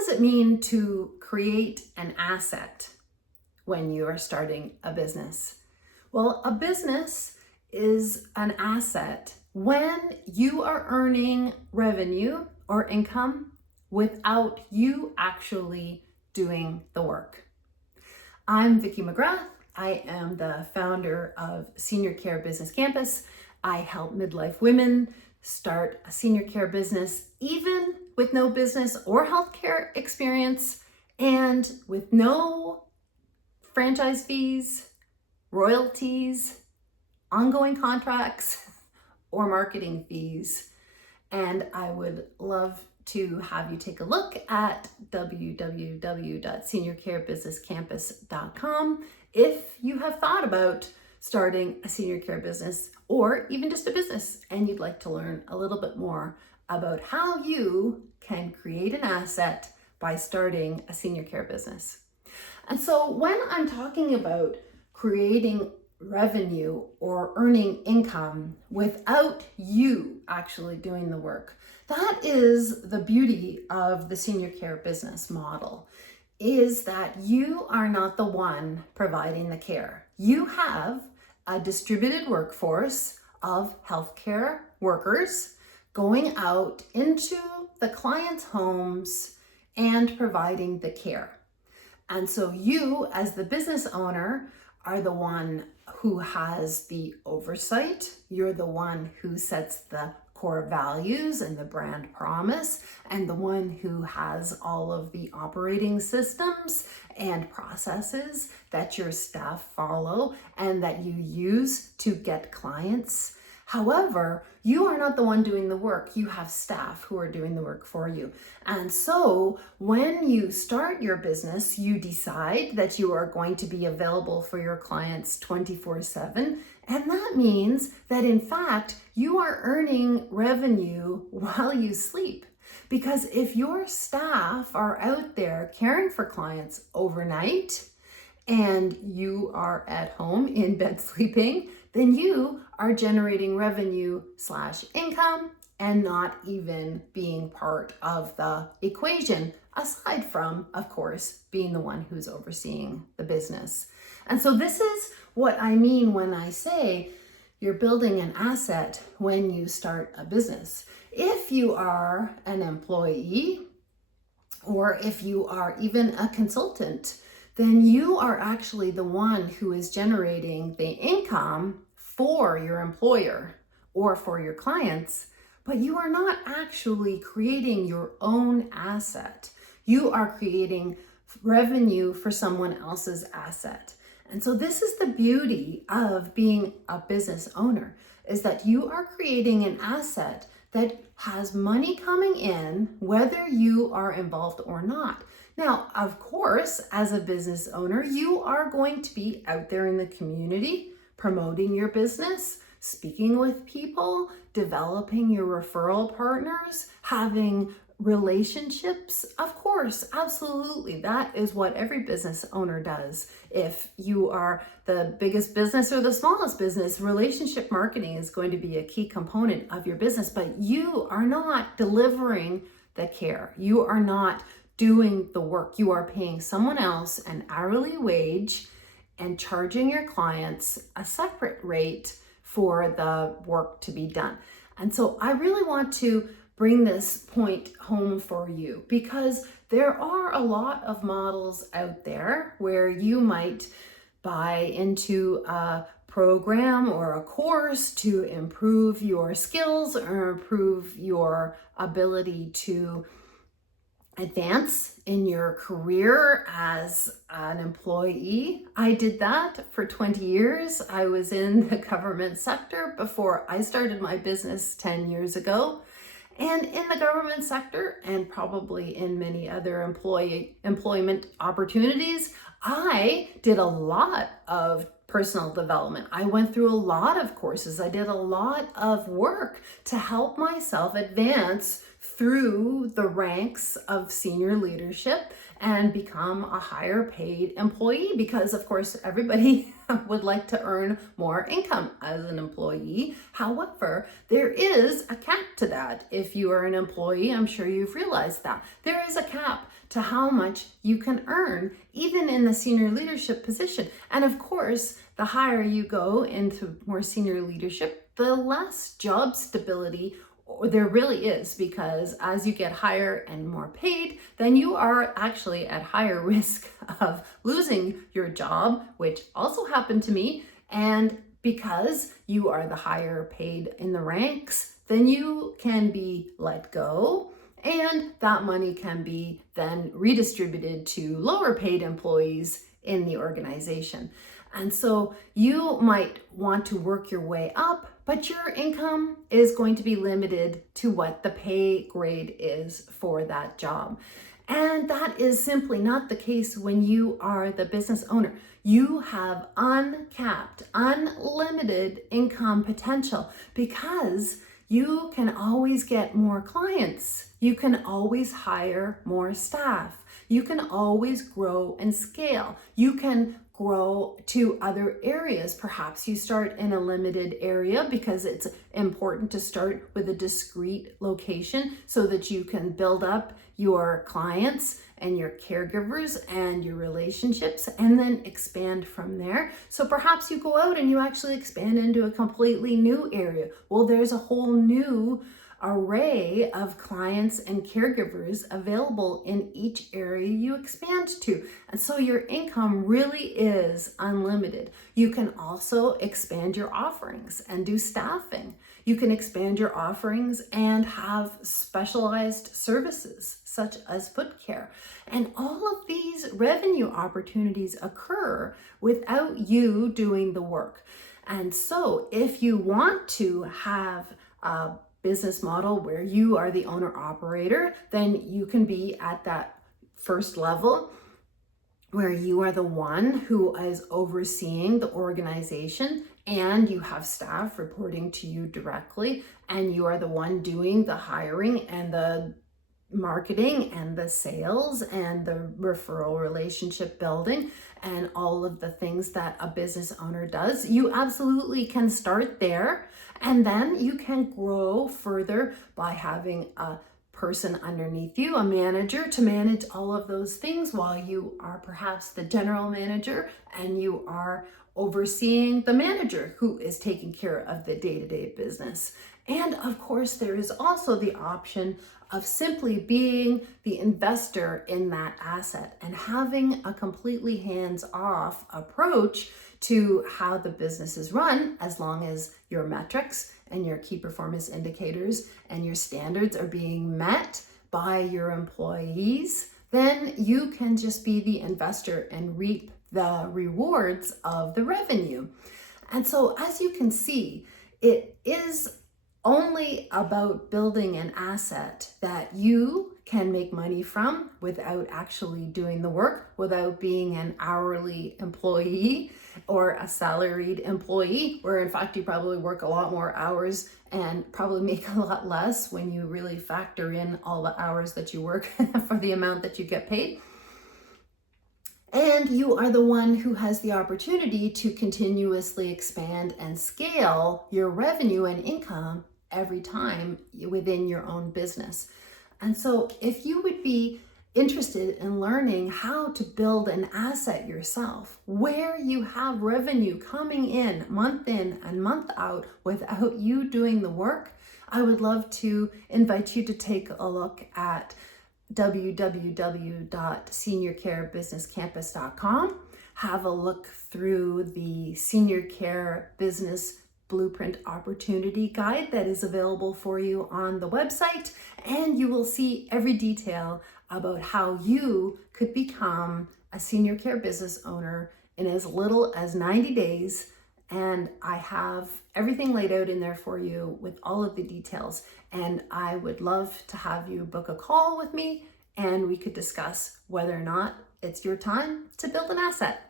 does it mean to create an asset when you are starting a business? Well, a business is an asset when you are earning revenue or income without you actually doing the work. I'm Vicki McGrath. I am the founder of Senior Care Business Campus. I help midlife women start a senior care business, even with no business or healthcare experience, and with no franchise fees, royalties, ongoing contracts, or marketing fees. And I would love to have you take a look at www.seniorcarebusinesscampus.com if you have thought about starting a senior care business or even just a business and you'd like to learn a little bit more about how you can create an asset by starting a senior care business. And so when I'm talking about creating revenue or earning income without you actually doing the work, that is the beauty of the senior care business model, is that you are not the one providing the care. You have a distributed workforce of healthcare workers going out into the clients' homes and providing the care. And so you, as the business owner, are the one who has the oversight. You're the one who sets the core values and the brand promise, and the one who has all of the operating systems and processes that your staff follow and that you use to get clients. However, you are not the one doing the work. You have staff who are doing the work for you. And so when you start your business, you decide that you are going to be available for your clients 24/7. And that means that in fact, you are earning revenue while you sleep. Because if your staff are out there caring for clients overnight and you are at home in bed sleeping, then you are generating revenue/income and not even being part of the equation, aside from, of course, being the one who's overseeing the business. And so this is what I mean when I say you're building an asset when you start a business. If you are an employee, or if you are even a consultant, then you are actually the one who is generating the income for your employer or for your clients, but you are not actually creating your own asset. You are creating revenue for someone else's asset. And so this is the beauty of being a business owner, is that you are creating an asset that has money coming in, whether you are involved or not. Now, of course, as a business owner, you are going to be out there in the community, promoting your business, speaking with people, developing your referral partners, having relationships. Of course, absolutely. That is what every business owner does. If you are the biggest business or the smallest business, relationship marketing is going to be a key component of your business, but you are not delivering the care. You are not doing the work. You are paying someone else an hourly wage and charging your clients a separate rate for the work to be done. And so I really want to bring this point home for you, because there are a lot of models out there where you might buy into a program or a course to improve your skills or improve your ability to advance in your career as an employee. I did that for 20 years. I was in the government sector before I started my business 10 years ago. And in the government sector, and probably in many other employment opportunities, I did a lot of personal development. I went through a lot of courses. I did a lot of work to help myself advance through the ranks of senior leadership and become a higher paid employee, because of course everybody would like to earn more income as an employee. However, there is a cap to that. If you are an employee, I'm sure you've realized that there is a cap to how much you can earn, even in the senior leadership position. And of course, the higher you go into more senior leadership, the less job stability there really is, because as you get higher and more paid, then you are actually at higher risk of losing your job, which also happened to me. And because you are the higher paid in the ranks, then you can be let go, and that money can be then redistributed to lower paid employees in the organization. And so you might want to work your way up, but your income is going to be limited to what the pay grade is for that job. And that is simply not the case when you are the business owner. You have uncapped, unlimited income potential, because you can always get more clients. You can always hire more staff. You can always grow and scale. You can grow to other areas. Perhaps you start in a limited area because it's important to start with a discrete location so that you can build up your clients and your caregivers and your relationships, and then expand from there. So perhaps you go out and you actually expand into a completely new area. Well, there's a whole new array of clients and caregivers available in each area you expand to. And so your income really is unlimited. You can also expand your offerings and do staffing. You can expand your offerings and have specialized services such as foot care. And all of these revenue opportunities occur without you doing the work. And so if you want to have a business model where you are the owner operator, then you can be at that first level where you are the one who is overseeing the organization, and you have staff reporting to you directly, and you are the one doing the hiring and the marketing and the sales and the referral relationship building and all of the things that a business owner does. You absolutely can start there, and then you can grow further by having a person underneath you, a manager, to manage all of those things while you are perhaps the general manager and you are overseeing the manager who is taking care of the day-to-day business. And of course, there is also the option of simply being the investor in that asset and having a completely hands-off approach to how the business is run, as long as your metrics and your key performance indicators and your standards are being met by your employees. Then you can just be the investor and reap the rewards of the revenue. And so, as you can see, it is only about building an asset that you can make money from without actually doing the work, without being an hourly employee or a salaried employee, where in fact you probably work a lot more hours and probably make a lot less when you really factor in all the hours that you work for the amount that you get paid. And you are the one who has the opportunity to continuously expand and scale your revenue and income every time within your own business. And so if you would be interested in learning how to build an asset yourself, where you have revenue coming in and month out without you doing the work, I would love to invite you to take a look at www.seniorcarebusinesscampus.com. Have a look through the Senior Care Business Blueprint Opportunity Guide that is available for you on the website, and you will see every detail about how you could become a senior care business owner in as little as 90 days. And I have everything laid out in there for you with all of the details. And I would love to have you book a call with me, and we could discuss whether or not it's your time to build an asset.